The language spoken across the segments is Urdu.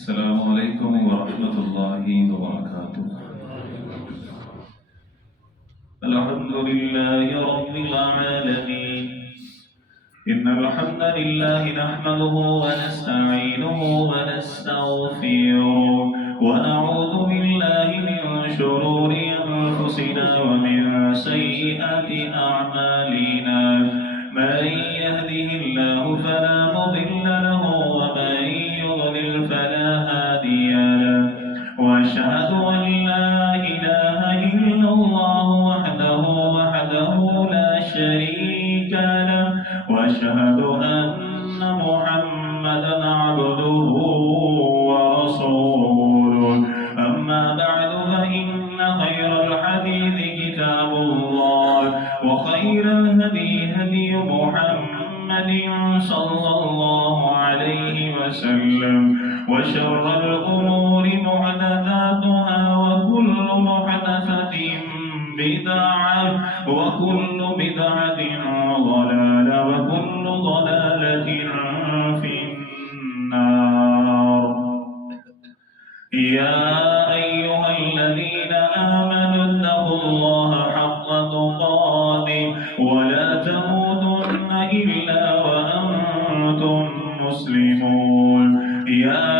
السلام عليكم ورحمة الله وبركاته. الحمد لله رب العالمين. إن الحمد لله نحمده ونستعينه ونستغفره ونعوذ بالله من شرور أنفسنا ومن سيئات أعمالنا. من يهده الله فلا مضل له ومن يضلل فلا هادي له. وأشهد أن لا إله إلا الله وحده لا شريك له. وأشهد أن محمدا عبده ورسوله. أما بعد فإن خير الحديث كتاب الله وخير الهدي هدي محمد صلى الله عليه وسلم وشر الأمور محدثاتها وكل محدثة بدعة وكل بدعة ضلالة وكل ضلالة في النار. يا أيها الذين آمنوا اتقوا الله حق تقاته ولا تموتن إلا وأنتم مسلمون. يا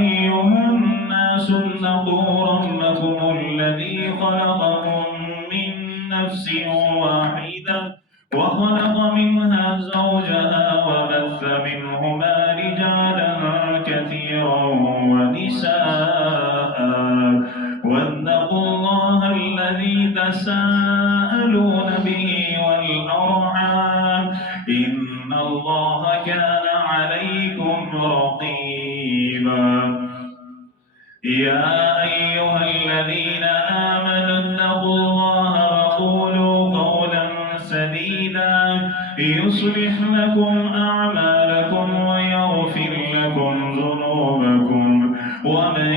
أيها الناس اتقوا ربكم الذي خلقكم من نفس واحدة وخلق منها زوجها وبث منهما رجالا كثيرا ونساء. واتقوا الله الذي تساءلون به والأرحام إن الله كان عليكم رقيبا. يا أيها الذين آمنوا اتقوا الله وقولوا قولا سديدا يصلح لكم أعمالكم ويغفر لكم ذنوبكم ومن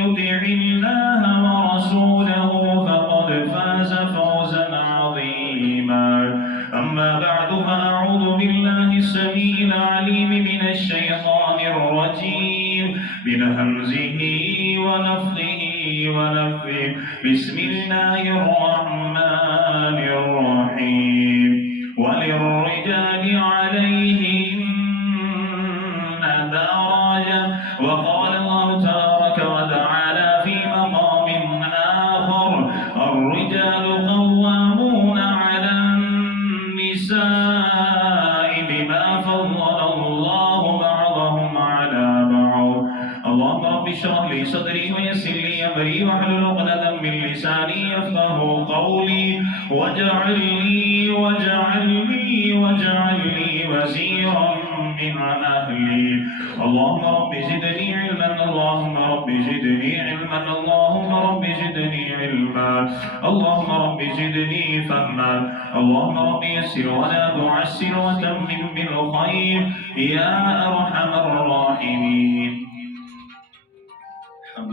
يطع الله ورسوله فقد فاز فوزا عظيما. أما بعد فأعوذ بالله السميع العليم من الشيطان الرجيم من همزه ونفخه ونفخه. بسم الله الرحمن الرحيم. وللرجال عليهن درجة. وقال الله تبارك وتعالى في مقام آخر الرجال قوامون على النساء بما فضل الله بعضهم على بعض. اللهم رب اشرح لي صدري ويسر لي امري واحلل عقدة من لساني يفقهوا قولي واجعل لي وزيرا من اهلي. اللهم رب زدني علما. اللهم رب زدني علما. اللهم رب زدني علما. اللهم رب زدني فهما. اللهم رب يسر ولا تعسر وتمم بالخير يا ارحم الراحمين. حمد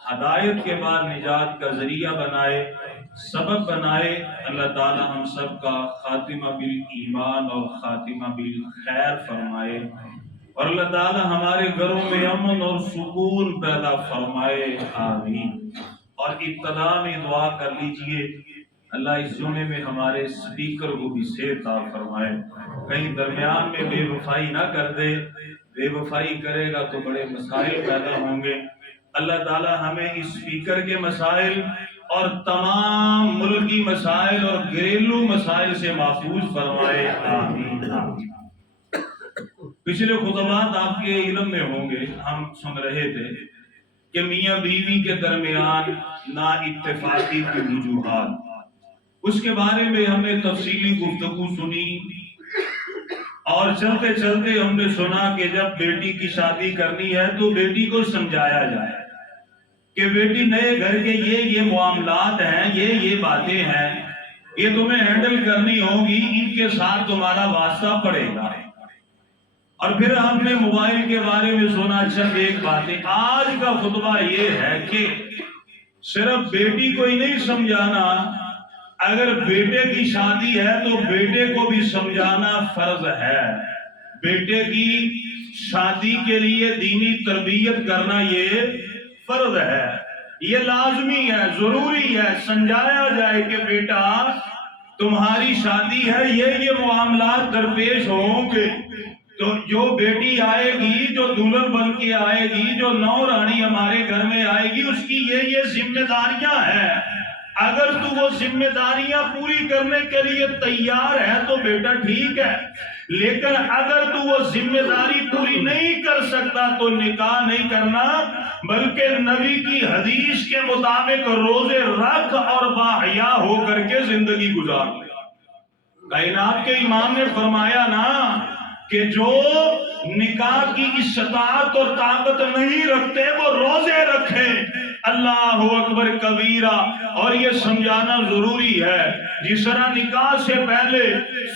ہدایت کے بعد نجات کا ذریعہ بنائے، سبب بنائے۔ اللہ تعالی ہم سب کا خاتمہ بالایمان اور خاتمہ بالخیر فرمائے، اور اللہ تعالی ہمارے گھروں میں امن اور سکون پیدا فرمائے، آمین۔ اور ابتدا میں دعا کر لیجئے، اللہ اس جمعے میں ہمارے اسپیکر کو بھی صحت عطا فرمائے، کہیں درمیان میں بے وفائی نہ کر دے، بے وفائی کرے گا تو بڑے مسائل پیدا ہوں گے۔ اللہ تعالی ہمیں اس اسپیکر کے مسائل اور تمام ملکی مسائل اور گھریلو مسائل سے محفوظ فرمائے، آمین آمین۔ پچھلے خطبات آپ کے علم میں ہوں گے، ہم سن رہے تھے کہ میاں بیوی کے درمیان نا اتفاقی کی وجوہات، اس کے بارے میں ہم نے تفصیلی گفتگو سنی، اور چلتے چلتے ہم نے سنا کہ جب بیٹی کی شادی کرنی ہے تو بیٹی کو سمجھایا جائے کہ بیٹی نئے گھر کے یہ معاملات ہیں، یہ باتیں ہیں، یہ تمہیں ہینڈل کرنی ہوگی، ان کے ساتھ تمہارا واسطہ پڑے گا۔ اور پھر ہم نے موبائل کے بارے میں سنا چند ایک باتیں۔ آج کا خطبہ یہ ہے کہ صرف بیٹی کو ہی نہیں سمجھانا، اگر بیٹے کی شادی ہے تو بیٹے کو بھی سمجھانا فرض ہے۔ بیٹے کی شادی کے لیے دینی تربیت کرنا یہ فرض ہے، یہ لازمی ہے، ضروری ہے، سمجھایا جائے کہ بیٹا تمہاری شادی ہے، یہ معاملات درپیش ہوں گے، تو جو بیٹی آئے گی، جو دلہن بن کے آئے گی، جو نو رانی ہمارے گھر میں آئے گی، اس کی یہ ذمہ داریاں ہیں۔ اگر تو وہ ذمہ داریاں پوری کرنے کے لیے تیار ہے تو بیٹا ٹھیک ہے، لیکن اگر تو وہ ذمہ داری پوری نہیں کر سکتا تو نکاح نہیں کرنا، بلکہ نبی کی حدیث کے مطابق روزے رکھ اور باحیا ہو کر کے زندگی گزار لے۔ کائنات کے امام نے فرمایا نا کہ جو نکاح کی استطاعت اور طاقت نہیں رکھتے وہ روزے رکھیں، اللہ اکبر کبیرہ۔ اور یہ سمجھانا ضروری ہے، جس طرح نکاح سے پہلے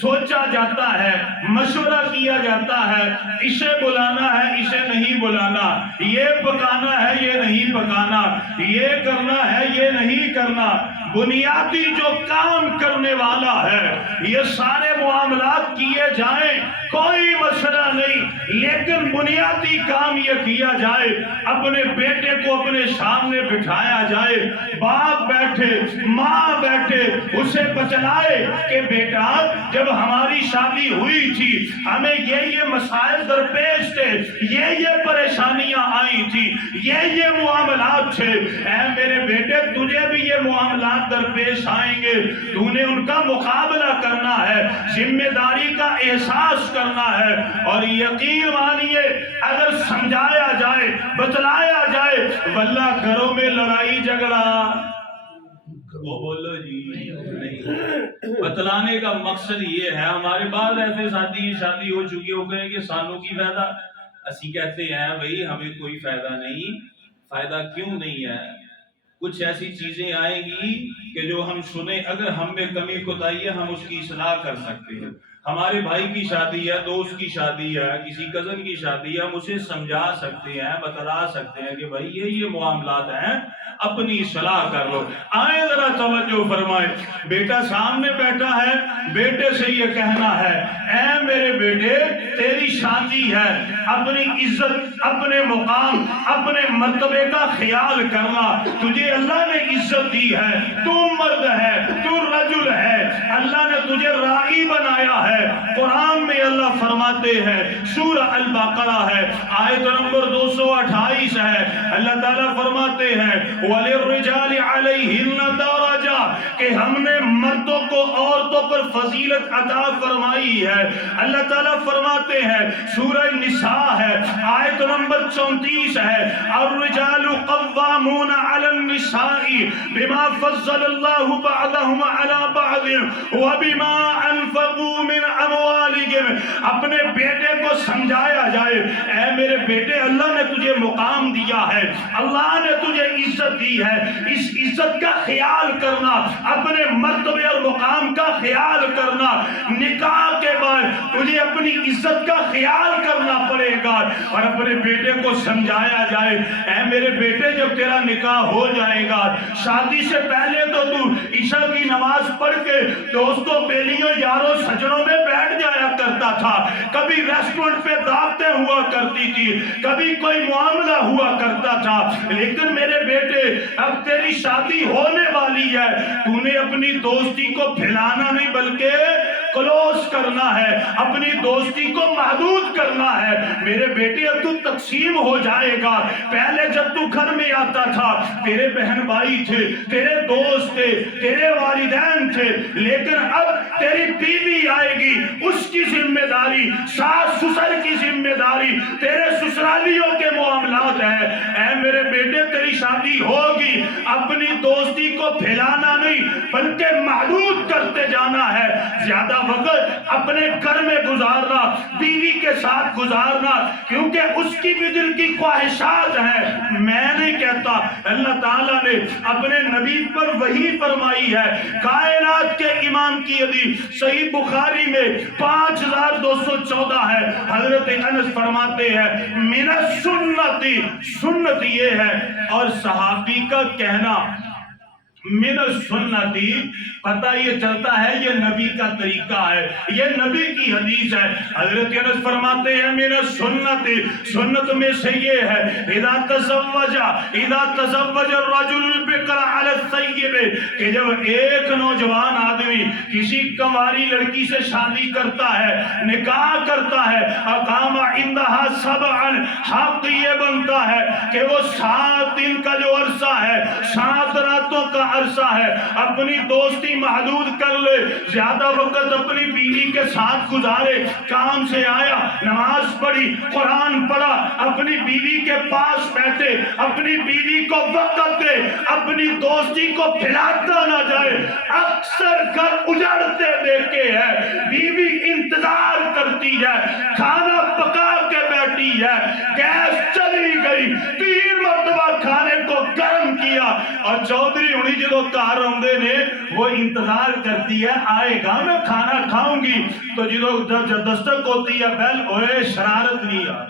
سوچا جاتا ہے، مشورہ کیا جاتا ہے، اسے بلانا ہے، اسے نہیں بلانا، یہ پکانا ہے، یہ نہیں پکانا، یہ کرنا ہے، یہ نہیں کرنا، بنیادی جو کام کرنے والا ہے یہ سارے معاملات کیے جائیں، کوئی مسئلہ نہیں، لیکن بنیادی کام یہ کیا جائے، اپنے بیٹے کو اپنے سامنے بٹھایا جائے، باپ بیٹھے، ماں بیٹھے، اسے بتلائے کہ بیٹا جب ہماری شادی ہوئی تھی ہمیں یہ مسائل درپیش تھے، یہ پریشانیاں آئی تھی، یہ معاملات تھے، اے میرے بیٹے تجھے بھی یہ معاملات درپیش آئیں گے، تو نے ان کا مقابلہ کرنا ہے، ذمہ داری کا احساس کرنا ہے، اور یقین مانیے اگر سمجھایا جائے، بتلایا جائے، واللہ گھروں میں لڑائی جھگڑا وہ بولو جی نہیں۔ بتلانے کا مقصد یہ ہے، ہمارے بعد ایسے ساتھی شادی ہو چکی ہو گئے کہ سانوں کی فائدہ، اسی کہتے ہیں بھئی ہمیں کوئی فائدہ نہیں۔ فائدہ کیوں نہیں ہے؟ کچھ ایسی چیزیں آئیں گی کہ جو ہم سنیں، اگر ہم میں کمی کوتاہی ہے ہم اس کی اصلاح کر سکتے ہیں۔ ہمارے بھائی کی شادی ہے، دوست کی شادی ہے، کسی کزن کی شادی ہے، ہم اسے سمجھا سکتے ہیں، بتلا سکتے ہیں کہ بھائی یہ معاملات ہیں، اپنی اصلاح کر لو۔ آئیں ذرا توجہ فرمائیں، بیٹا سامنے بیٹھا ہے، بیٹے سے یہ کہنا ہے اے میرے بیٹے تیری شادی ہے، اپنی عزت، اپنے مقام، اپنے مرتبے کا خیال کرنا، تجھے اللہ نے عزت دی ہے، تو مرد ہے، تو رجل ہے، اللہ نے تجھے راعی بنایا ہے۔ قرآن میں اللہ فرماتے ہیں، سورہ البقرہ ہے، آیت نمبر 228 ہے، اللہ تعالیٰ فرماتے ہیں وَلِلرِّجَالِ عَلَيْهِنَّ دَرَجَةٌ، کہ ہم نے مردوں کو عورتوں پر فضیلت عطا فرمائی ہے۔ اللہ تعالیٰ فرماتے ہیں، سورہ نساء ہے، آیت نمبر 34 ہے، الرجال قوامون علی النساء بما فضل اللہ بعضهم علی بعض وبما انفقوا من اموالهم۔ اپنے بیٹے کو سمجھایا جائے، اے میرے بیٹے اللہ نے تجھے مقام دیا ہے، اللہ نے تجھے عزت دی ہے، اس عزت کا خیال کر کرنا، اپنے مرتبے اور مقام کا خیال کرنا، نکاح کے بعد تجھے اپنی عزت کا خیال کرنا پڑے گا، اور اپنے بیٹے کو سمجھایا جائے اے میرے بیٹے جب تیرا نکاح ہو جائے گا، شادی سے پہلے تو تو عشاء کی نماز پڑھ کے دوستوں بیلیوں یاروں سجنوں میں بیٹھ جایا کرتا تھا، کبھی ریسٹورنٹ پہ دعوتیں ہوا کرتی تھی، کبھی کوئی معاملہ ہوا کرتا تھا، لیکن میرے بیٹے اب تیری شادی ہونے والی ہے، تو نے اپنی دوستی کو پھیلانا نہیں بلکہ کلوز کرنا ہے، اپنی دوستی کو محدود کرنا ہے میرے بیٹے، اب تو تقسیم ہو جائے گا، پہلے جب تو گھر میں آتا تھا تیرے بہن بھائی تھے، تیرے دوست تھے، تیرے والدین تھے، لیکن اب تیری بیوی آئے گی، اس کی ذمہ داری، ساس سسر کی ذمہ داری، تیرے سسرالیوں کے معاملات ہیں، اے میرے بیٹے تیری شادی ہوگی، اپنی دوستی کو پھیلانا نہیں بلکہ محدود کرتے جانا ہے، زیادہ وقت اپنے گھر میں گزارنا، بیوی کے ساتھ گزارنا، کیونکہ اس کی بھی دل کی خواہشات ہیں، میں نہیں کہتا، اللہ تعالیٰ نے اپنے نبی پر وحی فرمائی ہے، کائنات کے امام کی حدیث صحیح بخاری میں 5214 ہے، حضرت انس فرماتے ہیں من السنتی، سنت یہ ہے، اور صحابی کا کہنا من السنتی، پتہ یہ چلتا ہے یہ نبی کا طریقہ ہے، یہ نبی کی حدیث ہے، حضرت انس فرماتے ہیں من السنتی، سنت میں سے یہ ہے اذا تزوج الرجل البکر علی الثیب، کہ جب ایک نوجوان آدمی کسی کنواری لڑکی سے شادی کرتا ہے، نکاح کرتا ہے، اقام عندها سبعا، حق یہ بنتا ہے کہ وہ 7 دن کا جو عرصہ ہے، 7 راتوں کا عرصہ ہے، اپنی دوستی محدود کر لے، زیادہ وقت اپنی بیوی کے ساتھ گزارے، کام سے آیا نماز پڑھی قرآن پڑھا، اپنی بیوی کے پاس بیٹھے، اپنی بیوی کو وقت دے، اپنی دوستی کو پھیلاتا نہ جائے، اکثر گھر اجڑتے دیکھے ہیں، بیوی انتظار کرتی ہے، کھانا پکا کے بیٹھی ہے، گیس چلی گئی، 3 مرتبہ کھانے کو گرم کیا، اور چودھری انہی جدو کار ہوندے نے وہ انتظار کرتی ہے آئے گا میں کھانا کھاؤں گی، تو جدو دستک ہوتی ہے بیل اوے شرارت نہیں آ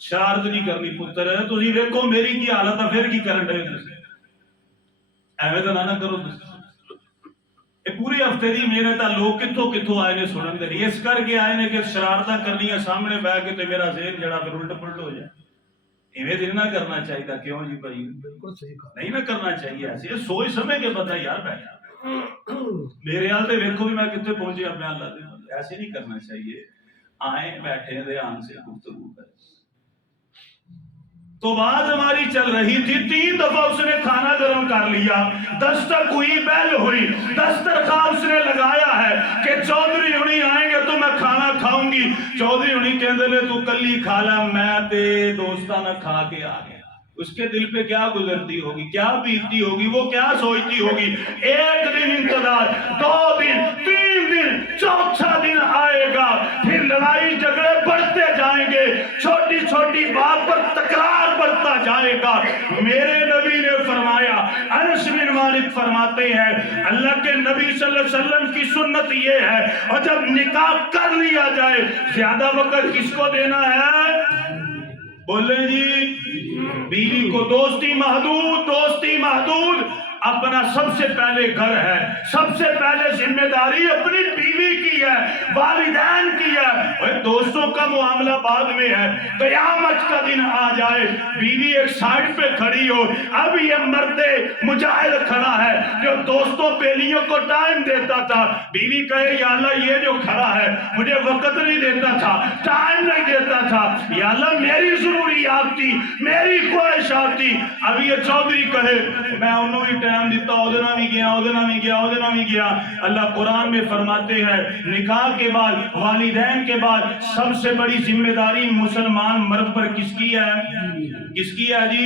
شرارت نہیں کرنی پتر ہے، تو دیکھو میری کی حالت ہے پھر کی کرن ڈے ایویں تو نہ کرو، پوری ہفتے دی محنت ہے، لوگ کتوں کتوں آئے نے سنن دے، اس کر کے آئے نے کہ شرارتاں کرنی ہے سامنے بہ کے تو میرا ذہن جڑا پھر الٹ پلٹ ہو جائے، ایویں دل نہ کرنا چاہیے، کیوں جی بھائی بالکل صحیح کہا، نہیں نہ کرنا چاہیے، ایسے سوچ سمجھ کے بتا یار بیٹھا میرے حال تے دیکھو بھی میں کتنے پہنچے اپنے اللہ دے، ایسے نہیں کرنا چاہیے، آئیں بیٹھے دھیان سے گفتگو کریں، تو بات ہماری چل رہی تھی، 3 دفعہ اس نے کھانا گرم کر لیا، دستک ہوئی بیل ہوئی، دسترخوان اس نے لگایا ہے کہ چودھری انہی آئیں گے تو میں کھانا کھاؤں گی، چودھری انہی کہندے نے تو کلی کھا لا، میں تے دوستانہ کھا کے آ گیا، اس کے دل پہ کیا گزرتی ہوگی، کیا بیتتی ہوگی، وہ کیا سوچتی ہوگی، 1 دن انتظار، 2 دن، 3 دن، 4تھا دن آئے گا، پھر لڑائی جھگڑے بڑھتے جائیں گے، چھوٹی چھوٹی بات پر تکرار بڑھتا جائے گا، میرے نبی نے فرمایا، انس بن مالک فرماتے ہیں اللہ کے نبی صلی اللہ علیہ وسلم کی سنت یہ ہے، اور جب نکاح کر لیا جائے زیادہ وقت کس کو دینا ہے، بولیں جی، بیوی کو، دوستی محدود، دوستی محدود، اپنا سب سے پہلے گھر ہے، سب سے پہلے ذمہ داری اپنی بیوی کی ہے، والدین کی ہے، دوستوں کا معاملہ بعد میں ہے، قیامت کا دن آ جائے بیوی ایک سائڈ پہ کھڑی ہو، اب یہ مرد مجاہد کھڑا ہے جو دوستوں بیلیوں کو ٹائم دیتا تھا، بیوی کہے یا اللہ یہ جو کھڑا ہے مجھے وقت نہیں دیتا تھا، ٹائم نہیں دیتا تھا، یا اللہ میری ضروریات تھی، میری خواہشات تھی، اب یہ چودھری کہے میں انہوں ہی ٹائم دیتا، ادنا بھی گیا، ادنا بھی گیا، ادنا بھی گیا، اللہ قرآن میں فرماتے ہیں نکاح کے بعد، والدین کے بعد سب سے بڑی ذمہ داری مسلمان مرد پر کس کی ہے، کس کی ہے جی،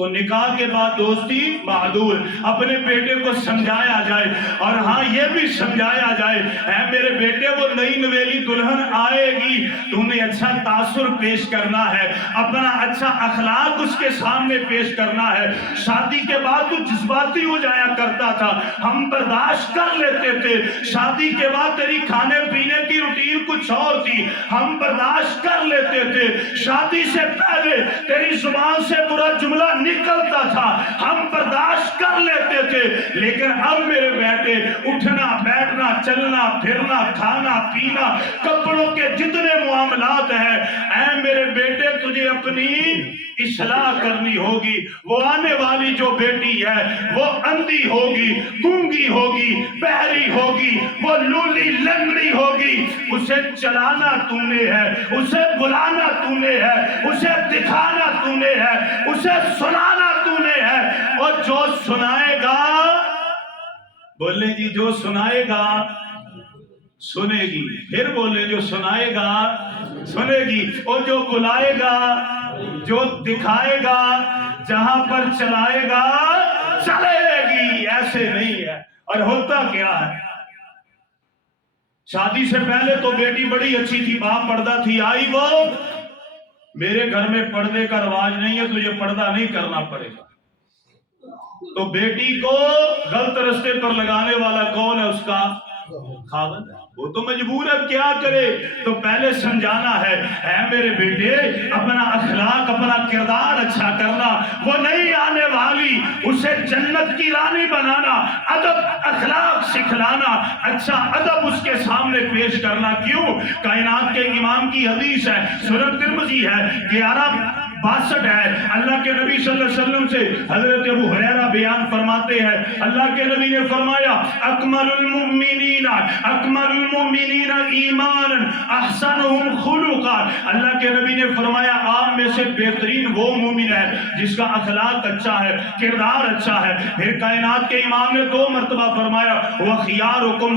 تو نکاح کے بعد دوستی معذور، اپنے بیٹے کو سمجھایا جائے، اور ہاں یہ بھی سمجھایا جائے اے میرے بیٹے وہ نئی نویلی دلہن آئے گی، تم نے اچھا تاثر پیش کرنا ہے، اپنا اچھا اخلاق اس کے سامنے پیش کرنا ہے۔ شادی کے بعد تو جذباتی ہو جایا کرتا تھا، ہم برداشت کر لیتے تھے، شادی کے بعد تیری کھانے پینے کی روٹین کچھ اور تھی، ہم برداشت کر لیتے تھے، شادی سے پہلے تیری زبان سے برا جملہ نکلتا تھا، ہم برداشت کر لیتے تھے، لیکن اب میرے بیٹے اٹھنا بیٹھنا چلنا پھرنا کھانا پینا کپڑوں کے جتنے معاملات ہیں، اے میرے بیٹے تجھے اپنی اصلاح کرنی ہوگی۔ وہ آنے والی جو بیٹی ہے وہ اندھی ہوگی، گونگی ہوگی، بہری ہوگی، وہ لولی لنگڑی ہوگی، اسے چلانا تو نے ہے، اسے بلانا تو نے ہے، اسے دکھانا تو نے ہے، اسے سنانا تو نے ہے، اور جو سنائے گا بولے جی جو سنائے گا سنے گی، پھر بولے جو سنائے گا سنے گی، اور جو بلائے گا جو دکھائے گا جہاں پر چلائے گا چلے گی، ایسے نہیں ہے۔ اور ہوتا کیا ہے، شادی سے پہلے تو بیٹی بڑی اچھی تھی، باپ پردہ تھی، آئی وہ میرے گھر میں پردے کا رواج نہیں ہے، تجھے پردہ نہیں کرنا پڑے گا، تو بیٹی کو غلط رستے پر لگانے والا کون ہے؟ اس کا خاوند ہے، وہ تو مجبور ہے، کیا کرے؟ تو پہلے سمجھانا ہے اے میرے بیٹے اپنا اخلاق اپنا کردار اچھا کرنا، وہ نہیں آنے والی اسے جنت کی رانی بنانا، ادب اخلاق سکھلانا، اچھا ادب اس کے سامنے پیش کرنا۔ کیوں؟ کائنات کے امام کی حدیث ہے، سنن ترمذی ہے، 1162 ہے، اللہ کے نبی صلی اللہ علیہ وسلم سے حضرت ابو ہریرہ بیان فرماتے ہیں، اللہ کے نبی نے فرمایا اکمل المؤمنین ایمانا احسنهم خلقا، اللہ کے نبی نے فرمایا آپ میں سے بہترین وہ مومن ہے جس کا اخلاق اچھا ہے، کردار اچھا ہے۔ پھر کائنات کے امام نے 2 مرتبہ فرمایا وَخِيَارُكُمْ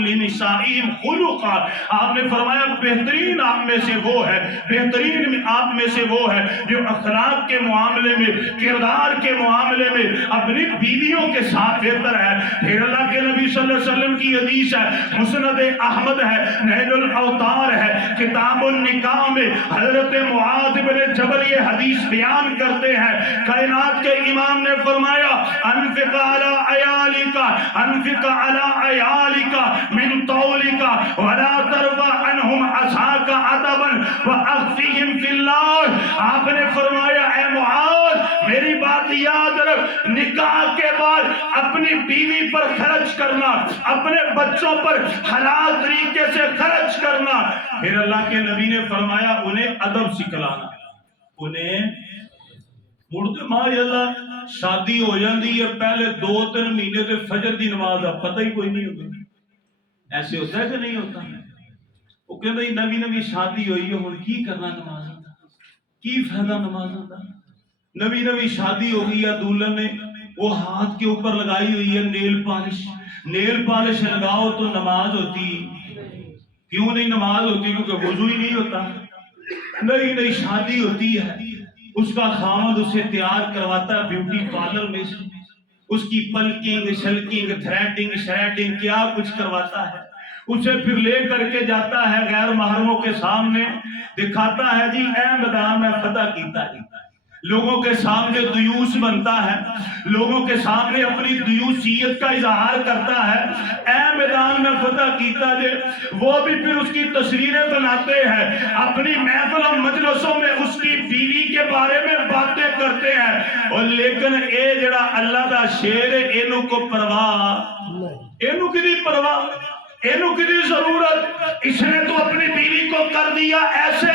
لِنِسَائِهِمْ خُلُقًا، آپ نے فرمایا بہترین آپ میں سے وہ ہے، بہترین آپ میں سے وہ ہے جو اخلاق کے معاملے میں کردار کے معاملے میں اپنی بیویوں کے ساتھ بہتر ہے۔ پھر اللہ کے نبی صلی اللہ علیہ وسلم کی حدیث ہے، مسند احمد ہے، نیل الاوطار ہے، کتاب النکاح میں حضرت معاذ بن جبل یہ حدیث بیان کرتے ہیں، کائنات کے امام نے فرمایا انفق علی عیالک من طولک ولا ترفع عنہم عصاک عتبا واخفہم فی اللہ، آپ نے فرمایا اے معاذ میری بات یاد رکھ، نکاح کے بعد اپنی بیوی پر خرچ کرنا، اپنے بچوں پر حلال طریقے سے خرچ کرنا۔ پھر اللہ کے نبی نے فرمایا انہیں ادب سکھلانا، انہیں مڑتے ماں اللہ شادی ہو جاندی ہے پہلے 2-3 مہینے تے فجر دی نماز دا پتہ ہی کوئی نہیں ہوتا، ایسے ہوتا ہے کہ نہیں ہوتا؟ وہ کہتے ہیں نوی شادی ہوئی ہے اور کی کرنا نماز دا کی فائدہ نماز دا، نوی شادی ہو گئی ہے دولہن نے وہ ہاتھ کے اوپر لگائی ہوئی ہے نیل پالش لگاؤ تو نماز ہوتی، کیوں نہیں نماز ہوتی؟ کیونکہ وضو ہی نہیں ہوتا۔ نئی شادی ہوتی ہے، اس کا خاوند اسے تیار کرواتا ہے بیوٹی پارلر میں سے، اس کی پلکنگ شلکنگ تھریڈنگ شریڈنگ کیا کچھ کرواتا ہے، اسے پھر لے کر کے جاتا ہے غیر محرموں کے سامنے، دکھاتا ہے جی اے میدان میں فتح کیتا جی، لوگوں کے سامنے دیوس بنتا ہے، لوگوں کے سامنے اپنی دیوسیت کا اظہار کرتا ہے، اے میدان میں فتح کیتا جے، وہ بھی پھر اس کی تصویریں بناتے ہیں، اپنی محفل و مجلسوں میں اس کی بیوی کے بارے میں باتیں کرتے ہیں، اور لیکن اے جڑا اللہ دا شیر ہے اینو کو پرواہ، اینو کی پرواہ، اینو کی ضرورت، اس نے تو اپنی بیوی کو کر دیا ایسے،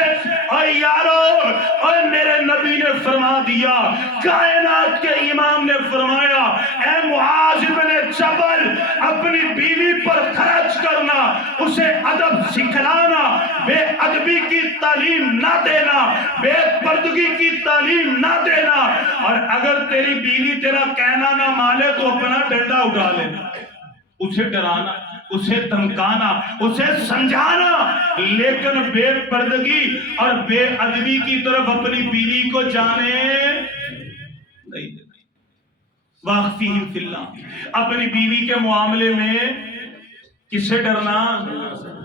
اور یارو اور میرے نبی نے فرما دیا، کائنات کے امام نے فرمایا اے معاذ بن جبل اپنی بیوی پر خرچ کرنا، اسے ادب سکھلانا، بے ادبی کی تعلیم نہ دینا، بے پردگی کی تعلیم نہ دینا، اور اگر تیری بیوی تیرا کہنا نہ مانے تو اپنا ڈنڈا اٹھا لینا، اسے ڈرانا، اسے دھمکانا، اسے سمجھانا، لیکن بے پردگی اور بے ادبی کی طرف اپنی بیوی کو جانے نہیں۔ واخفیہم فی اللہ، اپنی بیوی کے معاملے میں کس سے ڈرنا؟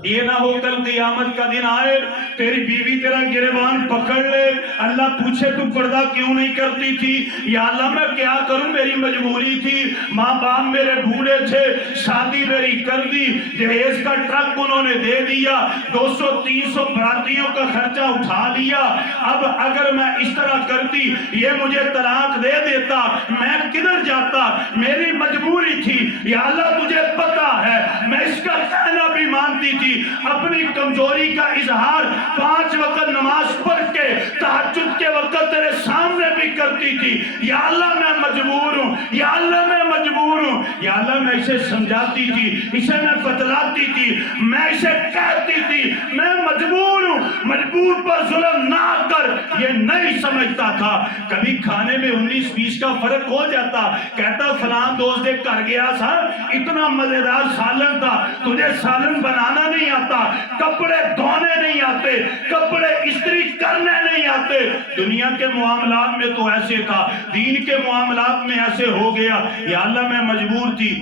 یہ نہ ہو کل قیامت کا دن آئے تیری بیوی تیرا گریبان پکڑ لے، اللہ پوچھے تو پردہ کیوں نہیں کرتی تھی؟ یا اللہ میں کیا کروں، میری مجبوری تھی، ماں باپ میرے بوڑھے تھے، شادی میری کر دی، جہیز کا ٹرک انہوں نے دے دیا، 200-300 براتیوں کا خرچہ اٹھا لیا، اب اگر میں اس طرح کرتی یہ مجھے طلاق دے دیتا، میں کدھر جاتا، میری مجبوری تھی، یا اللہ تجھے پتا ہے میں اس کا کہنا بھی مانتی تھی، اپنی کمزوری کا اظہار 5 وقت نماز پڑھ کے تہجد کے وقت تیرے سامنے بھی کرتی تھی، یا اللہ میں مجبور ہوں، یا اللہ میں مجبور ہوں، یا اللہ میں اسے سمجھاتی تھی، اسے میں بتلاتی تھی، میں اسے کہتی تھی میں مجبور ہوں، مجبور پر ظلم نہ کر، یہ نہیں سمجھتا تھا۔ کبھی کھانے میں 19-20 کا فرق ہو جاتا، کہتا فلاں دوست دے کر گیا تھا، اتنا مزیدار سالن تھا، تجھے سالن بنانا نہیں آتا، کپڑے دھونے نہیں آتے، کپڑے استری کرنے نہیں آتے۔ دنیا کے معاملات میں تو ایسے تھا، دین کے معاملات میں ایسے ہو گیا، یا اللہ میں مجبور تھی۔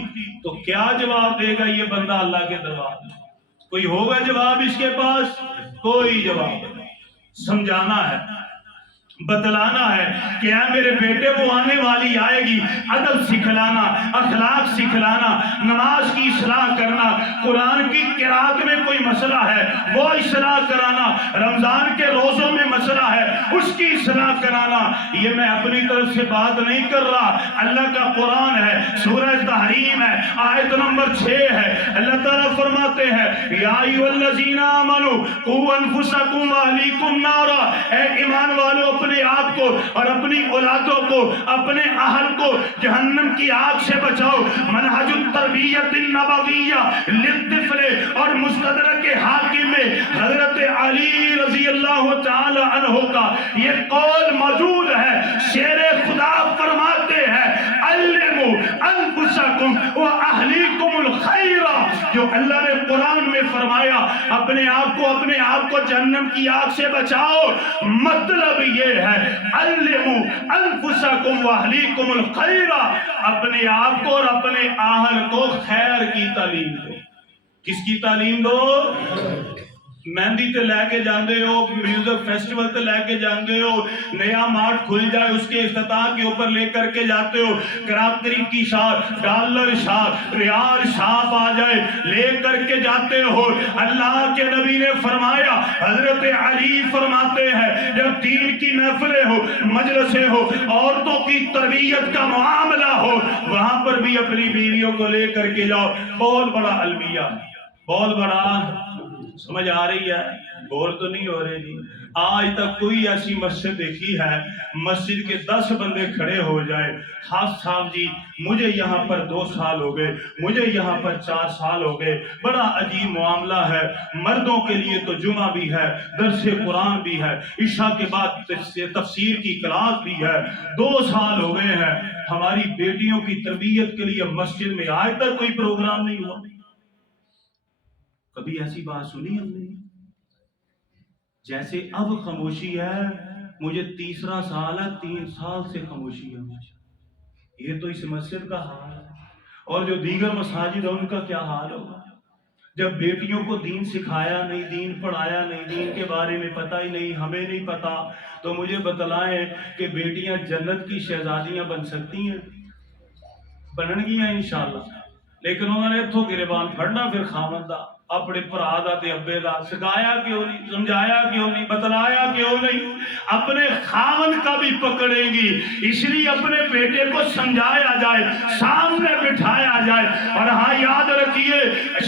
تو کیا جواب دے گا یہ بندہ اللہ کے دربار میں؟ کوئی ہوگا جواب اس کے پاس؟ کوئی جواب نہیں۔ سمجھانا ہے، بتلانا ہے کہ اے میرے بیٹے وہ آنے والی آئے گی، ادب سکھلانا، اخلاق سکھلانا، نماز کی اصلاح کرنا، قرآن کی قرات میں کوئی مسئلہ ہے وہ اصلاح کرانا، رمضان کے روزوں میں مسئلہ ہے اس کی اصلاح کرانا۔ یہ میں اپنی طرف سے بات نہیں کر رہا، اللہ کا قرآن ہے، سورہ تحریم ہے، آیت نمبر 6 ہے، اللہ تعالیٰ فرماتے ہیں یا ایھا الذین آمنوا قوا انفسکم واہلیکم نارا، اے ایمان والو اپنے آپ کو اور اپنی اولادوں کو، اپنے اہل کو جہنم کی آگ سے بچاؤ۔ منہج التربیت النبویہ للطفل اور مستدرک حاکم میں حضرت علی رضی اللہ تعالی عنہ کا یہ قول موجود ہے، شیر خدا فرماتے ہیں علموا انفسکم واہلیکم الخیر، جو اللہ نے قرآن میں فرمایا اپنے آپ کو جہنم کی آگ سے بچاؤ، مطلب یہ ہے علموا انفسکم واہلیکم الخیر، اپنے آپ کو اور اپنے اہل کو خیر کی تعلیم دو۔ کس کی تعلیم دو؟ مہندی تے لے کے جاندے ہو، میوزک فیسٹیول تے لے کے جاندے ہو، نیا مارٹ کھل جائے اس کے افتتاح کے اوپر لے کر کے جاتے ہو، کراکری کی شاپ، ڈالر شاپ، ریال شاپ آ جائے لے کر کے جاتے ہو۔ اللہ کے نبی نے فرمایا، حضرت علی فرماتے ہیں جب دین کی محفلیں ہو، مجلسیں ہو، عورتوں کی تربیت کا معاملہ ہو، وہاں پر بھی اپنی بیویوں کو لے کر کے جاؤ۔ بہت بڑا المیہ، بہت بڑا، سمجھ آ رہی ہے؟ بول تو نہیں ہو رہے جی؟ آج تک کوئی ایسی مسجد دیکھی ہے مسجد کے 10 بندے کھڑے ہو جائے، حافظ صاحب جی مجھے یہاں پر 2 سال ہو گئے، مجھے یہاں پر 4 سال ہو گئے، بڑا عجیب معاملہ ہے، مردوں کے لیے تو جمعہ بھی ہے، درس قرآن بھی ہے، عشاء کے بعد تفسیر کی کلاس بھی ہے، 2 سال ہو گئے ہیں، ہماری بیٹیوں کی تربیت کے لیے مسجد میں آج تک کوئی پروگرام نہیں ہوا۔ کبھی ایسی بات سنی ہم نے؟ جیسے اب خاموشی ہے، مجھے 3 سال ہے، 3 سال سے خاموشی ہے۔ یہ تو اس مسجد کا حال ہے، اور جو دیگر مساجد ہیں ان کا کیا حال ہوگا؟ جب بیٹیوں کو دین سکھایا نہیں، دین پڑھایا نہیں، دین کے بارے میں پتہ ہی نہیں، ہمیں نہیں پتا، تو مجھے بتلائیں کہ بیٹیاں جنت کی شہزادیاں بن سکتی ہیں؟ بنن گیاں انشاءاللہ، لیکن انہوں نے اتھوں گریبان پھڑنا پھر خامندہ اپنے پرا دا تے ابے دا، سکھایا کیوں نہیں، سمجھایا کیوں نہیں، بتلایا کیوں نہیں؟ اپنے خامن کا بھی پکڑیں گی، اس لیے اپنے بیٹے کو سمجھایا جائے، سامنے بٹھایا جائے۔ اور ہاں یاد رکھیے،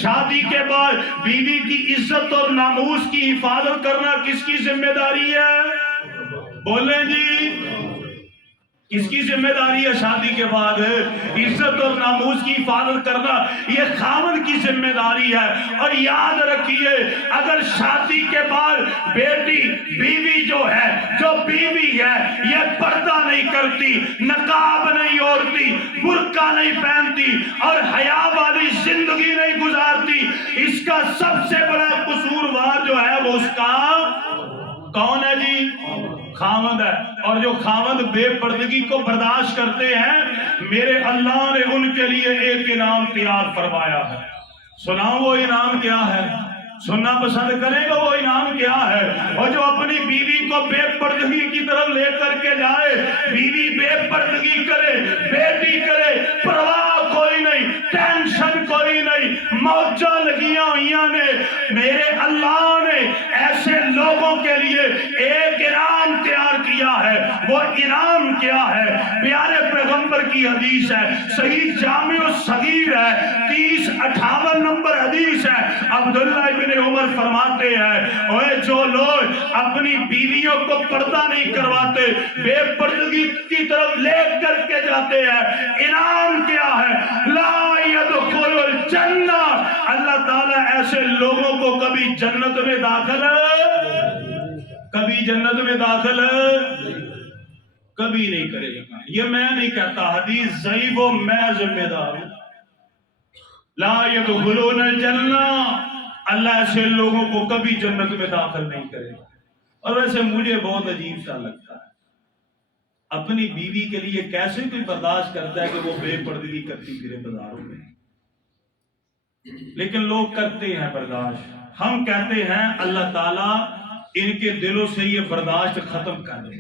شادی کے بعد بیوی کی عزت اور ناموس کی حفاظت کرنا کس کی ذمہ داری ہے؟ بولیں جی، کس کی ذمہ داری ہے؟ شادی کے بعد عزت اور ناموس کی حفاظت کرنا یہ خاوند کی ذمہ داری ہے۔ اور یاد رکھیے، اگر شادی کے بعد بیوی جو بیوی ہے یہ پردہ نہیں کرتی، نقاب نہیں اوڑھتی، برقع نہیں پہنتی اور حیا والی زندگی نہیں گزارتی، اس کا سب سے بڑا قصوروار جو ہے وہ اس کا کون ہے جی؟ خاوند ہے، اور جو خاوند بے پردگی کو برداشت کرتے ہیں میرے اللہ نے ان کے لیے ایک انعام تیار فرمایا ہے۔ سناؤ وہ انعام کیا ہے؟ سننا پسند کرے گا وہ انعام کیا ہے؟ اور جو اپنی بیوی کو بے پردگی کی طرف لے کر کے جائے، بیوی بے پردگی کرے، بیٹی کرے، پرواہ کوئی نہیں، ٹینشن کوئی نہیں، موجاں لگیاں ہوئیاں نے، میرے اللہ نے ایسے لوگوں کے لیے ایک انعام تیار کیا ہے۔ وہ انعام کیا ہے؟ پیارے پیغمبر کی حدیث ہے، صحیح جامع الصغیر ہے، 3058 نمبر حدیث ہے۔ عبداللہ ابن عمر فرماتے ہیں، اوے جو لوگ اپنی بیویوں کو پردہ نہیں کرواتے، بے پردگی کی طرف لے کر کے جاتے ہیں، انعام کیا ہے؟ لا يدخل الجنہ، اللہ تعالیٰ ایسے لوگوں کو کبھی جنت میں داخل کبھی نہیں کرے گا۔ یہ میں نہیں کہتا، حدیث ضعیف و میں ذمہ دار ہوں۔ لا يدخلون الجنہ، اللہ ایسے لوگوں کو کبھی جنت میں داخل نہیں کرے گا۔ اور ویسے مجھے بہت عجیب سا لگتا ہے، اپنی بیوی کے لیے کیسے کوئی برداشت کرتا ہے کہ وہ بے پردگی کرتی پھرے بازاروں میں، لیکن لوگ کرتے ہیں برداشت۔ ہم کہتے ہیں اللہ تعالیٰ ان کے دلوں سے یہ برداشت ختم کر دے،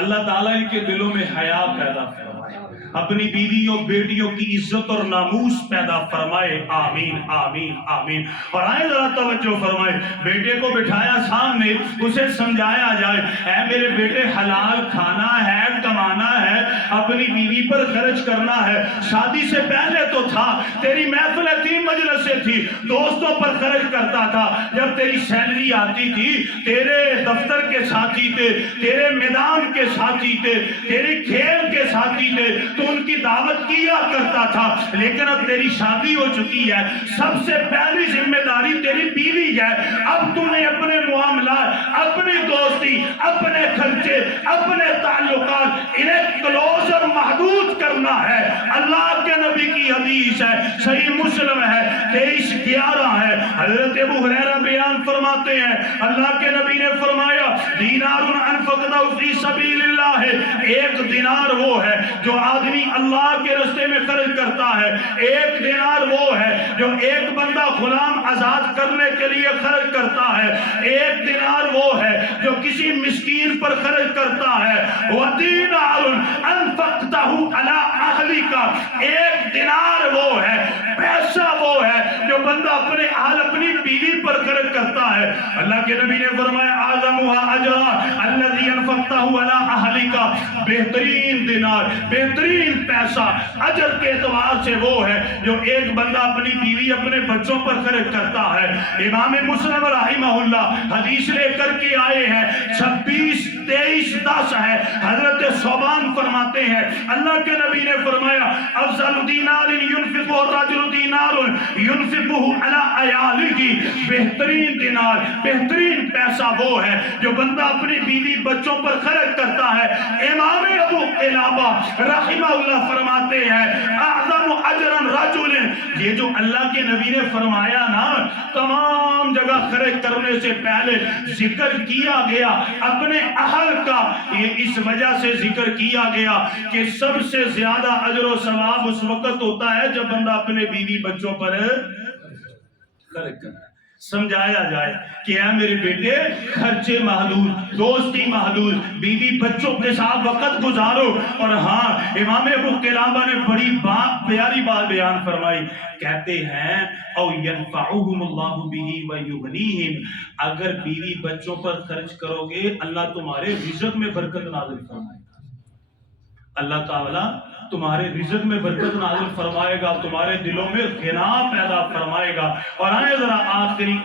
اللہ تعالیٰ ان کے دلوں میں حیا پیدا فرمائے، اپنی بیویوں بیٹیوں کی عزت اور ناموس پیدا فرمائے، آمین آمین آمین۔ اور آئے ذرا توجہ فرمائے، بیٹے کو بٹھایا سامنے، اسے سمجھایا جائے، اے میرے بیٹے حلال کھانا ہے، کمانا ہے، اپنی بیوی پر خرچ کرنا ہے۔ شادی سے پہلے تو تھا، تیری محفلیں تھی، مجلسیں تھی، دوستوں پر خرچ کرتا تھا، جب تیری سیلری آتی تھی تیرے دفتر کے ساتھی تھے، تیرے میدان کے ساتھی تھے، تیرے کھیل کے ساتھی تھے، تو ان کی دعوت کیا کرتا تھا۔ لیکن اب تیری شادی ہو چکی ہے، سب سے پہلی ذمہ داری تیری بیوی ہے۔ اب تو نے اپنے معاملات، اپنی دوستی، اپنے خرچے، اپنے تعلقات انہیں کلوز اور محدود کرنا ہے۔ اللہ کے نبی کی حدیث ہے، صحیح مسلم ہے، 23:11 ہے، حضرت ابو ہریرہ بیان فرماتے ہیں، اللہ کے نبی نے فرمایا دینار انفقتہ فی سبیل اللہ، ایک دینار وہ ہے جو آدمی اللہ کے راستے میں خرچ کرتا ہے، ایک دینار وہ ہے جو ایک بندہ غلام آزاد کرنے کے لیے خرچ کرتا ہے، ایک دینار وہ ہے جو کسی مسکین پر خرچ کرتا ہے، وَدِينَارٌ أَنفَقْتَهُ عَلَىٰ أَهْلِكَ، ایک دینار وہ ہے، پیسہ وہ ہے جو بندہ اپنے اہل، اپنی بیوی پر خرچ کرتا ہے۔ اللہ کے نبی نے فرمایا اعظمها اجرا الذي انفقته على اهلك، بہترین دینار، بہترین پیسہ اجر کے اعتبار سے وہ ہے جو ایک بندہ اپنی بیوی، اپنے بچوں پر خرچ کرتا ہے۔ امام مسلم رحمہ اللہ حدیث لے کر کے آئے ہیں، 26:23-10 ہے، حضرت صوبان فرماتے ہیں اللہ کے نبی نے فرمایا افضل دینار ينفقه الرجل دینار ينفقه على عياله، بہترین دینار، بہترین پیسہ وہ ہے جو بندہ اپنی بیوی بچوں پر خرچ کرتا ہے۔ امام ابو قلابہ رحمہ اللہ فرماتے ہیں اعظم اجرا رجل، یہ جو اللہ کے نبی نے فرمایا نا، تمام جگہ خرچ کرنے سے پہلے ذکر کیا گیا اپنے اہل کا، یہ اس وجہ سے ذکر کیا گیا کہ سب سے زیادہ اجر و ثواب اس وقت ہوتا ہے جب بندہ اپنے بیوی بچوں پر خرچ کرتا ہے۔ سمجھایا جائے کہ اے میرے بیٹے خرچے محدود، دوستی محدود، بیوی بچوں کے ساتھ وقت گزارو۔ اور ہاں امام ابو قلابہ نے بڑی پیاری بات بیان فرمائی، کہتے ہیں او ینفعہم اللہ بہ ویغنیہم، اگر بیوی بچوں پر خرچ کرو گے اللہ تمہارے رزق میں برکت نازل فرمائے گا، اللہ تعالیٰ تمہارے رزق میں برکت نازل فرمائے گا، تمہارے دلوں میں غنا پیدا فرمائے گا۔ اور آئے ذرا آخری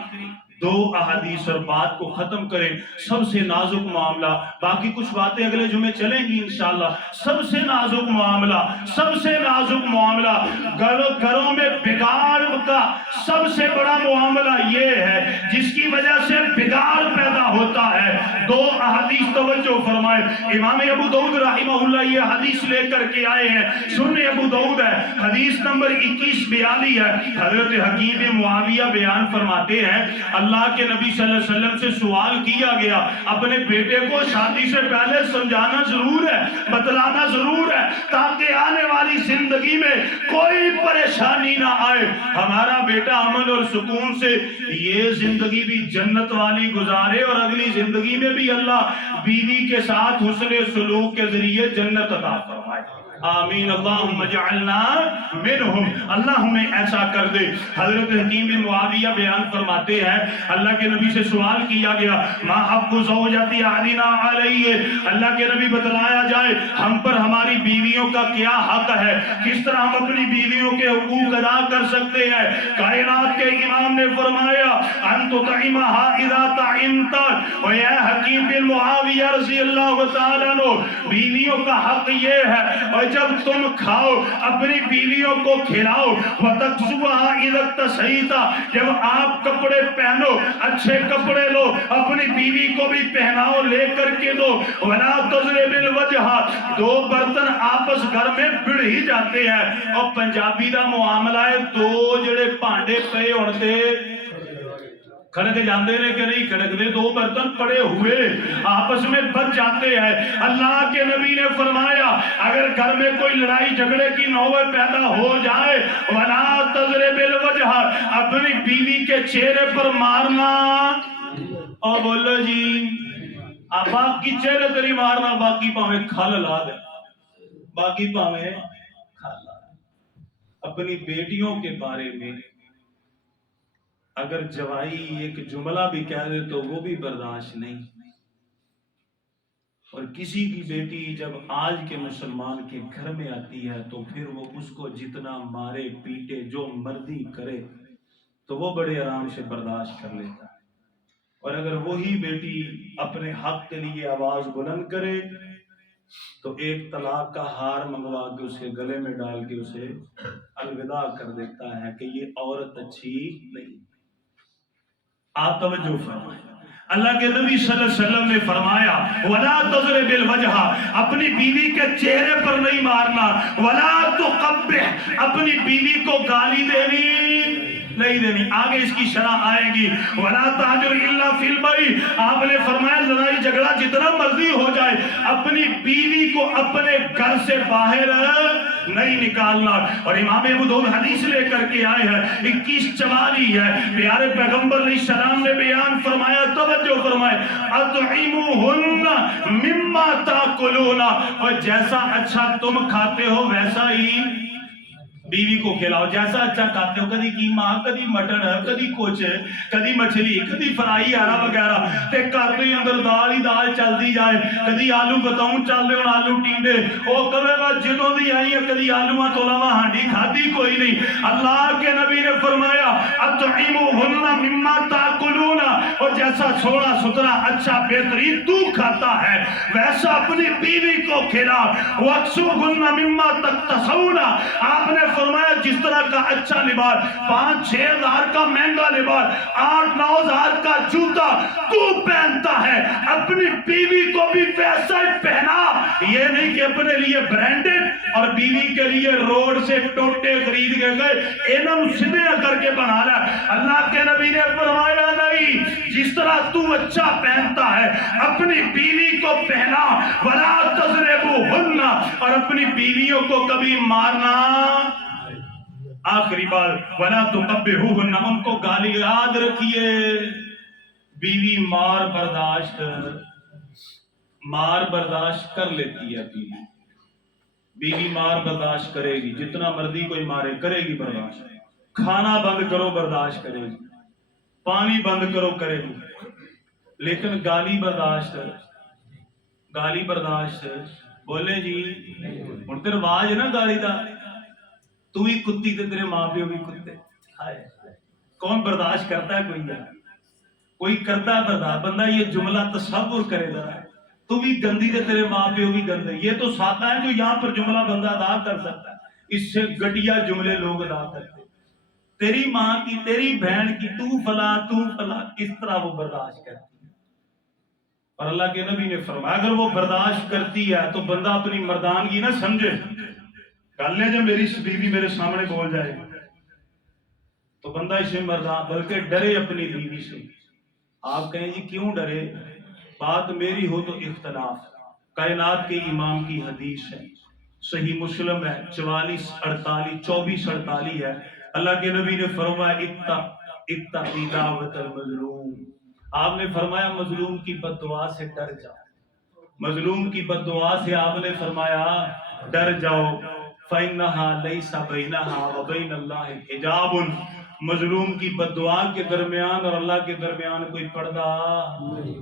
2 احادیث اور بات کو ختم کریں۔ سب سے نازک معاملہ، باقی کچھ باتیں اگلے جمعے چلیں گی انشاءاللہ۔ سب سے نازک معاملہ، سب سے نازک معاملہ، گھروں میں بگاڑ کا سب سے بڑا معاملہ یہ ہے جس کی وجہ سے بگاڑ پیدا ہوتا ہے۔ 2 احادیث توجہ فرمائے، امام ابو داؤد رحمہ اللہ یہ حدیث لے کر کے آئے ہیں، سنن ابو داؤد ہے، حدیث نمبر 2142 ہے، حضرت حکیم معاویہ بیان فرماتے ہیں اللہ کے نبی صلی اللہ علیہ وسلم سے سوال کیا گیا، اپنے بیٹے کو شادی سے پہلے سمجھانا ضرور ہے، بتلانا ضرور ہے، تاکہ آنے والی زندگی میں کوئی پریشانی نہ آئے، ہمارا بیٹا امن اور سکون سے یہ زندگی بھی جنت والی گزارے اور اگلی زندگی میں بھی اللہ بیوی کے ساتھ حسن سلوک کے ذریعے جنت عطا فرمائے۔ آمین اللہم اجعلنا منہم، اللہ ہمیں ایسا کر دے۔ حضرت حکیم بن معاویہ بیان فرماتے ہیں، اللہ کے نبی سے سوال کیا گیا، ما حق زوجتی احدنا علیہ، اللہ کے نبی بتلایا جائے ہم پر ہماری بیویوں کا کیا حق ہے، کس طرح ہم اپنی بیویوں کے حقوق ادا کر سکتے ہیں۔ کائنات کے امام نے فرمایا، ان تطعمها اذا طعمت، اور اے حکیم بن معاویہ رضی اللہ تعالیٰ عنہ، بیویوں کا حق یہ ہے، اور جب تم کھاؤ اپنی بیویوں کو کھلاؤ، وَتَكْسُوَهَا إِذَا اكْتَسَيْتَ، جب آپ کپڑے پہنو اچھے کپڑے لو، اپنی بیوی کو بھی پہناؤ لے کر کے دو، وَلَا تَضْرِبِ الْوَجْهَ، دو برتن آپس گھر میں بڑھ ہی جاتے ہیں، اور پنجابی دا معاملہ ہے، دو جڑے پانڈے پے ہوندے کھڑک جاندے نے کہ نہیں کھڑک دے، دو برتن پڑے ہوئے آپس میں بچ جاتے ہیں۔ اللہ کے نبی نے فرمایا اگر گھر میں کوئی لڑائی جھگڑے کی نوبت پیدا ہو جائے، وَلَا تَضْرِبِ الْوَجْهَ، اپنی بیوی کے چہرے پر مارنا، اور بولو جی آپ باقی چہرے تری مارنا، باقی پاویں کھل لا دے، باقی پاویں کھل لا دے۔ اپنی بیٹیوں کے بارے میں اگر جوائی ایک جملہ بھی کہہ دے تو وہ بھی برداشت نہیں، اور کسی کی بیٹی جب آج کے مسلمان کے گھر میں آتی ہے تو پھر وہ اس کو جتنا مارے پیٹے جو مرضی کرے تو وہ بڑے آرام سے برداشت کر لیتا ہے، اور اگر وہی بیٹی اپنے حق کے لیے آواز بلند کرے تو ایک طلاق کا ہار منگوا کے اس کے گلے میں ڈال کے اسے الوداع کر دیتا ہے کہ یہ عورت اچھی نہیں۔ آپ توجہ فرمائیں، اللہ کے نبی صلی اللہ علیہ وسلم نے فرمایا وَلَا تَضْرِبِ الْوَجْهَ، اپنی بیوی کے چہرے پر نہیں مارنا، وَلَا تُقَبِّحْ، اپنی بیوی کو گالی نہیں دینی، آگے اس کی شرح آئے گی۔ وَلَا تَحْجُرْ إِلَّا فِي الْبَيْتِ، آپ نے فرمایا لڑائی جھگڑا جتنا مرضی ہو جائے اپنی بیوی کو اپنے گھر سے باہر نہیں نکالنا۔ اور امام ابو داؤد حدیث لے کر کے آئے ہیں 2144 ہے، پیارے پیغمبر علیہ السلام نے بیان فرمایا، توجہ فرمائے، اطعموہن مما تاکلون، اور جیسا اچھا تم کھاتے ہو ویسا ہی بیوی کو کھلاؤ، جیسا اچھا کھاتے ہو، کدی قیمہ، کدی مٹن، کدی کچھ، کدی مچھلی، کدی فرائی آرا وغیرہ، تے گھر دے اندر دال ہی دال چلدی جائے، کدی آلو بتاؤں چل دے، آلو ٹینڈے، او کبھی بات جدوں دی آئی ہے کدی آلوਆਂ تو علاوہ ہانڈی کھادی کوئی نہیں۔ اللہ کے نبی نے فرمایا اطعموہن مما تاکلون، اور جیسا سونا ستھرا اچھا بہترین تو کھاتا ہے ویسا اپنی بیوی کو کھلا۔ واکسوہن مما تکتسون، آپ نے فرمایا جس طرح کا اچھا لباس 5-6 ہزار کا مہنگا لباس 8-9 ہزار کا جوتا تو پہنتا ہے اپنی بیوی کو بھی ویسا ہی پہنا، یہ نہیں کہ اپنے لیے برانڈڈ اور بیوی کے لیے روڈ سے ٹوٹے خرید کے گئے انہوں سدھے کر کے بنا رہا۔ اللہ کے نبی نے فرمایا نہیں، جس طرح تو اچھا پہنتا ہے اپنی بیوی کو پہنا، ولا تضربوہن، اور اپنی بیویوں کو کبھی مارنا۔ آخری بار وَلَا تُقَبِّحُوهُنَّ، ان کو گالی یاد رکھیے، بیوی مار برداشت کر لیتی ہے، بیوی مار برداشت کرے گی، جتنا مرضی کوئی مارے کرے گی برداشت، کھانا بند کرو برداشت کرے گی، پانی بند کرو کرے گی، لیکن گالی برداشت بولے جی ہن تے رواج ہے نا گالی دا، تو بھی کتی تے تیرے ماں پیو بھی کتے، کون برداشت کرتا ہے؟ کوئی کرتا ہے برداشت؟ بندہ یہ جملہ تصور کرے گا، تو بھی گندی تے تیرے ماں پیو بھی گندے، یہ تو سادہ ہے جو یہاں پر جملہ بندہ ادا کر سکتا ہے، اس سے گھٹیا جملے لوگ ادا کرتے، تیری ماں کی، تیری بہن کی، تو فلاں، کس طرح وہ برداشت کرتی ہے۔ اور اللہ کے نبی نے فرمایا اگر وہ برداشت کرتی ہے تو بندہ اپنی مردانگی نہ سمجھے، کل نے جب میری بیوی میرے سامنے بول جائے تو بندہ اس میں مرضا بلکہ ڈرے اپنی بیوی سے. آپ کہیں جی کیوں ڈرے؟ بات میری ہو تو اختلاف. کائنات کے امام کی حدیث ہے، صحیح مسلم ہے، 2448 ہے. اللہ کے نبی نے فرمایا اتقی دعوت المظلوم. آپ نے فرمایا مظلوم کی بد دعا سے ڈر جاؤ. مظلوم کی بد دعا سے آپ نے فرمایا ڈر جاؤ. فَإِنَّهَا لَيْسَ بَيْنَهَا وَبَيْنَ اللَّهِ حِجَابٌ. مظلوم کی بد دعا کے درمیان اور اللہ کے درمیان کوئی پردہ نہیں.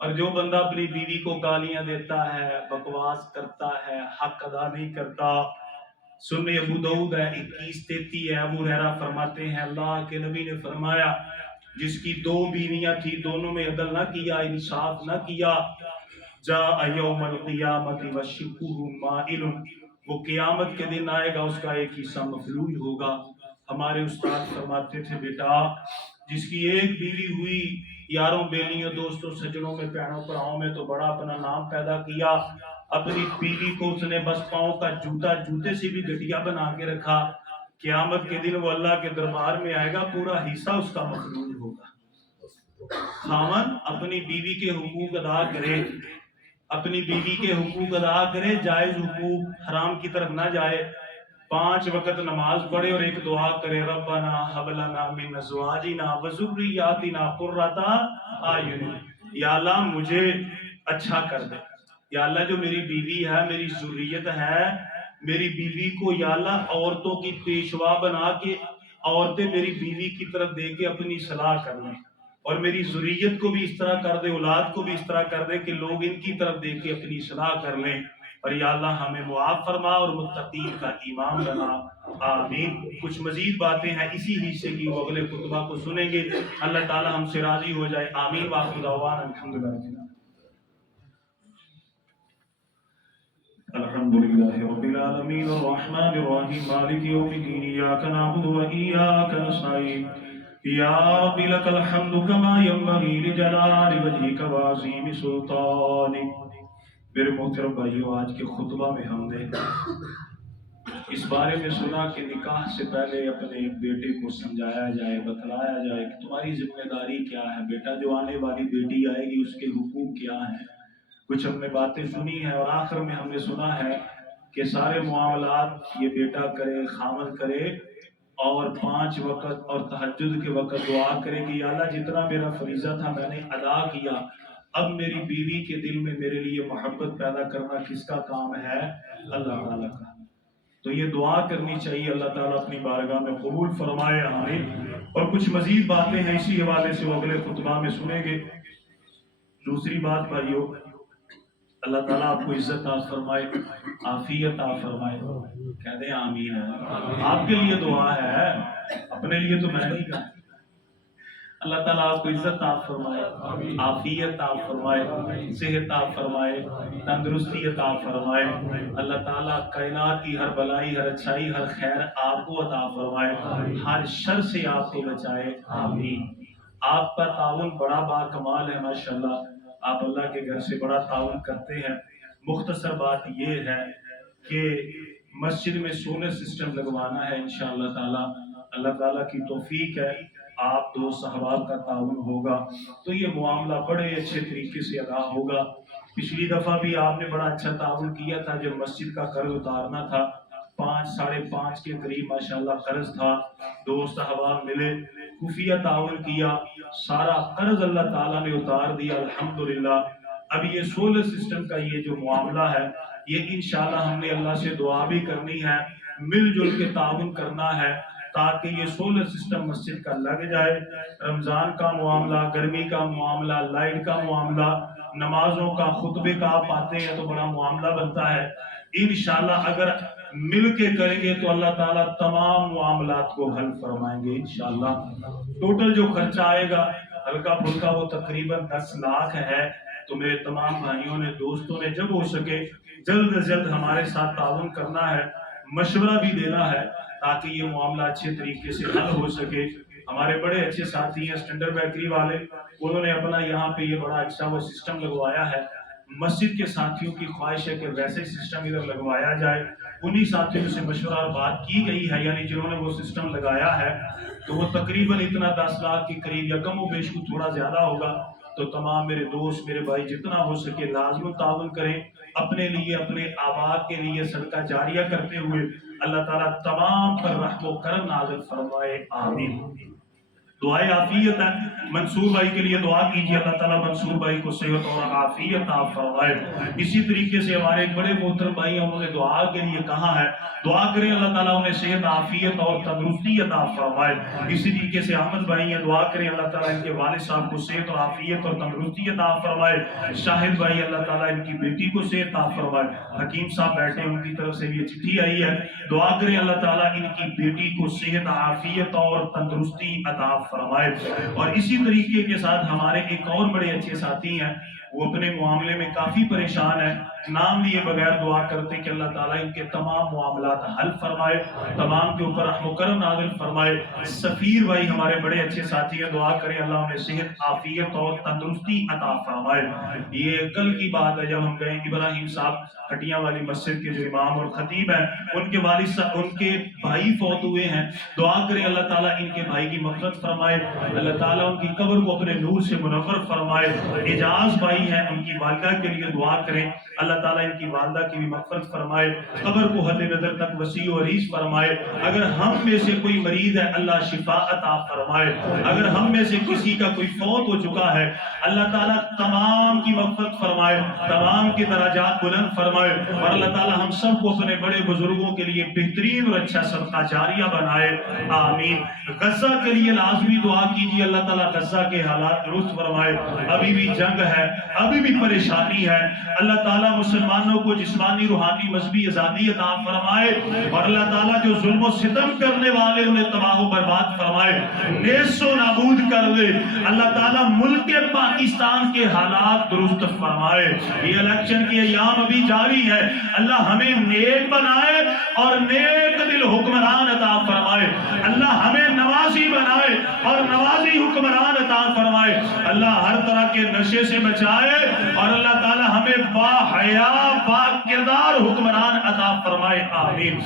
اور جو بندہ اپنی بیوی کو گالیاں دیتا ہے، بکواس کرتا ہے، حق ادا نہیں کرتا. سنن ابو داؤد ہے 2133 ہے. ابو ہریرہ فرماتے ہیں اللہ کے نبی نے فرمایا جس کی 2 بیویاں تھی، دونوں میں عدل نہ کیا، انصاف نہ کیا، جاء یوم القیامت وشقہ مائل. وہ قیامت کے دن آئے گا، اس کا ایک حصہ مفلوج ہوگا. ہمارے استاد فرماتے تھے بیٹا جس کی ایک بیوی ہوئی، یاروں بیلیوں دوستوں سجنوں میں بہنوں بھراؤں میں تو بڑا اپنا نام پیدا کیا. اپنی بیوی کو اس نے بس پاؤں کا جوتا جوتے سے بھی گھٹیا بنا کے رکھا. قیامت کے دن وہ اللہ کے دربار میں آئے گا، پورا حصہ اس کا مخلوج ہوگا. خاوند اپنی بیوی کے حقوق ادا کرے، اپنی بیوی کے حقوق ادا کرے، جائز حقوق حرام کی طرف نہ جائے. 5 وقت نماز پڑھے اور ایک دعا کرے ربنا ہب لنا من ازواجنا وذریاتنا قرۃ اعین. یا اللہ مجھے اچھا کر دے. یا اللہ جو میری بیوی ہے، میری ذریت ہے، میری بیوی کو یا اللہ عورتوں کی پیشوا بنا کے عورتیں میری بیوی کی طرف دے کے اپنی صلاح کر لیں، اور میری ذریت کو بھی اس طرح کر دے، اولاد کو بھی اس طرح کر دے کہ لوگ ان کی طرف دے کے اپنی صلاح کر لیں. اور یا اللہ ہمیں معاف فرما اور متقین کا امام بنا. آمین. کچھ مزید باتیں ہیں اسی حصے کی، وہ اگلے خطبہ کو سنیں گے. اللہ تعالی ہم سے راضی ہو جائے. آمین. وآخر دعوانا الحمدللہ. الحمد لله رب العالمين الرحمن الرحيم مالك يوم الدين إياك نعبد وإياك نستعين يا رب لك الحمد كما ينبغي لجلال وجهك وعظيم سلطانك. میرے محترم بھائیو، آج کے خطبہ میں ہم نے اس بارے میں سنا کہ نکاح سے پہلے اپنے بیٹے کو سمجھایا جائے، بتلایا جائے کہ تمہاری ذمہ داری کیا ہے، بیٹا جو آنے والی بیٹی آئے گی اس کے حقوق کیا ہیں. کچھ ہم نے باتیں سنی ہیں اور آخر میں ہم نے سنا ہے کہ سارے معاملات یہ بیٹا کرے، خامد کرے، اور 5 وقت اور تہجد کے وقت دعا کرے کہ یا اللہ جتنا میرا فریضہ تھا میں نے ادا کیا، اب میری بیوی کے دل میں میرے لیے محبت پیدا کرنا کس کا کام ہے؟ اللہ تعالیٰ کا. تو یہ دعا کرنی چاہیے. اللہ تعالیٰ اپنی بارگاہ میں قبول فرمائے. آمین. اور کچھ مزید باتیں ہیں اسی حوالے سے وہ اگلے خطبہ میں سنیں گے. دوسری بات بھائیو، اللہ تعالیٰ آپ کو عزت عطا فرمائے، عافیت عطا فرمائے. کہہ دیں آمین. آپ کے لیے دعا ہے، اپنے لیے تو میں نہیں کہا. اللہ تعالیٰ آپ کو عزت عطا فرمائے، عافیت عطا فرمائے، صحت عطا فرمائے، تندرستی عطا فرمائے. اللہ تعالیٰ کائنات کی ہر بلائی، ہر اچھائی، ہر خیر آپ کو عطا فرمائے، ہر شر سے آپ کو بچائے. آمین. آپ کا تعاون بڑا با کمال ہے ماشاءاللہ. آپ اللہ کے گھر سے بڑا تعاون کرتے ہیں. مختصر بات یہ ہے کہ مسجد میں سولر سسٹم لگوانا ہے انشاءاللہ تعالی. اللہ تعالیٰ کی توفیق ہے، آپ 2 صحباب کا تعاون ہوگا تو یہ معاملہ بڑے اچھے طریقے سے ادا ہوگا. پچھلی دفعہ بھی آپ نے بڑا اچھا تعاون کیا تھا جب مسجد کا قرض اتارنا تھا. 5-5.5 کے قریب ماشاءاللہ قرض تھا. 2 صحباب ملے، خفیہ تعاون کیا، سارا قرض اللہ تعالیٰ نے اتار دیا الحمدللہ. اب یہ سولر سسٹم کا یہ جو معاملہ ہے یہ انشاءاللہ ہم نے اللہ سے دعا بھی کرنی ہے، مل جل کے تعاون کرنا ہے تاکہ یہ سولر سسٹم مسجد کا لگ جائے. رمضان کا معاملہ، گرمی کا معاملہ، لائٹ کا معاملہ، نمازوں کا، خطبے کا آپ آتے ہیں تو بڑا معاملہ بنتا ہے. انشاءاللہ اگر مل کے کریں گے تو اللہ تعالیٰ تمام معاملات کو حل فرمائیں گے انشاءاللہ. ٹوٹل جو خرچہ آئے گا ہلکا پھلکا وہ تقریباً 10 لاکھ ہے. تو میرے تمام بھائیوں نے، دوستوں نے جب ہو سکے جلد از جلد ہمارے ساتھ تعاون کرنا ہے، مشورہ بھی دینا ہے تاکہ یہ معاملہ اچھے طریقے سے حل ہو سکے. ہمارے بڑے اچھے ساتھی ہیں اسٹینڈرڈ بیکری والے، انہوں نے اپنا یہاں پہ یہ بڑا اچھا وہ سسٹم لگوایا ہے. مسجد کے ساتھیوں کی خواہش ہے کہ ویسے سسٹم ادھر لگوایا جائے. انہی ساتھیوں سے مشورہ اور بات کی گئی ہے، یعنی جنہوں نے وہ سسٹم لگایا ہے تو وہ تقریباً اتنا 10 لاکھ کے قریب یا کم و بیش کو تھوڑا زیادہ ہوگا۔ تو تمام میرے دوست میرے بھائی جتنا ہو سکے لازم تعاون کریں، اپنے لیے اپنے آبا کے لیے صدقہ جاریہ کرتے ہوئے اللہ تعالیٰ تمام پر رحم و کرم نازل فرمائے، آمین۔ دعائے عافیت ہے، منصور بھائی کے لیے دعا کیجیے، اللہ تعالیٰ منصور بھائی کو صحت اور عافیت عطا فرمائے۔ اسی طریقے سے ہمارے ایک بڑے محترم بھائی ہیں، انہوں نے دعا کے لیے کہا ہے، دعا کریں اللہ تعالیٰ انہیں صحت عافیت اور تندرستی عطا فرمائے۔ اسی طریقے سے احمد بھائی ہیں، دعا کریں اللہ تعالیٰ ان کے والد صاحب کو صحت اور عافیت اور تندرستی عطا فرمائے۔ شاہد بھائی اللہ تعالیٰ ان کی بیٹی کو صحت عطا فرمائے۔ حکیم صاحب بیٹھے ہیں، ان کی طرف سے بھی یہ چٹھی آئی ہے، دعا کریں اللہ تعالیٰ ان کی بیٹی کو صحت عافیت اور تندرستی عطا فرمائے۔ اور اسی طریقے کے ساتھ ہمارے ایک اور بڑے اچھے ساتھی ہیں، وہ اپنے معاملے میں کافی پریشان ہیں، نام لیے بغیر دعا کرتے کہ اللہ تعالیٰ ان کے تمام معاملات حل فرمائے، تمام کے اوپر رحم و کرم نازل فرمائے۔ سفیر بھائی ہمارے بڑے اچھے ساتھی ہیں، دعا کریں اللہ انہیں صحت عافیت اور تندرستی عطا فرمائے۔ یہ کل کی بات ہے جب ہم گئے، ابراہیم صاحب ہٹیاں والی مسجد کے جو امام اور خطیب ہیں، ان کے والد صاحب ان کے بھائی فوت ہوئے ہیں، دعا کریں اللہ تعالیٰ ان کے بھائی کی مغفرت فرمائے، اللہ تعالیٰ ان کی قبر کو اپنے نور سے منور فرمائے۔ اعجاز بھائی ہیں، ان کی والدہ کے لیے دعا کریں اللہ تعالیٰ ان کی والدہ کی بھی مغفرت فرمائے، قبر کو حد نظر تک وسیع و عریض فرمائے۔ اگر ہم میں سے کوئی مریض ہے اللہ شفا عطا فرمائے، اگر ہم میں سے کسی کا کوئی فوت ہو چکا ہے اللہ تعالیٰ تمام کی مغفرت فرمائے، تمام کے درجات بلند فرمائے، اور اللہ تعالیٰ ہم سب کو اپنے بڑے بزرگوں کے لیے بہترین اور اچھا صدقہ جاریہ بنائے، آمین۔ غزہ کے لیے لازمی دعا کیجیے، اللہ تعالیٰ غزہ کے حالات درست فرمائے، ابھی بھی جنگ ہے، ابھی بھی پریشانی ہے، اللہ تعالیٰ مسلمانوں کو جسمانی روحانی مذہبی آزادی عطا فرمائے، اور اللہ تعالیٰ جو ظلم و ستم کرنے والے انہیں تباہ و برباد فرمائے، نیست و نابود کر دے، اللہ تعالیٰ ملک پاکستان کے حالات درست فرمائے۔ یہ الیکشن کی ایام ابھی جاری ہے، اللہ ہمیں نیک بنائے اور نیک دل حکمران عطا فرمائے، اللہ ہمیں نمازی بنائے اور نمازی حکمران عطا فرمائے، اللہ ہر طرح کے نشے سے بچائے، اور اللہ تعالیٰ ہمیں با حیا با کردار حکمران عطا فرمائے، آمین۔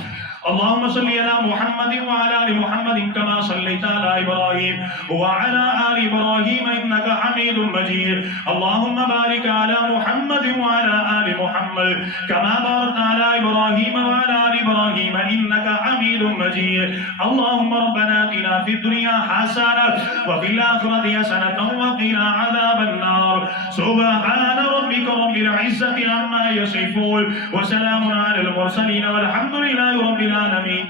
اللهم صل على محمد وعلى ال محمد كما صليت على ابراهيم وعلى ال ابراهيم انك حميد مجيد، اللهم بارك على محمد وعلى ال محمد كما باركت على ابراهيم وعلى ال ابراهيم انك حميد مجيد، اللهم ربنا آتنا في الدنيا حسنة وفي الآخرة حسنة وقنا عذاب النار، سبحان ربك رب العزة عما يصفون وسلام على المرسلين والحمد لله رب العالمين۔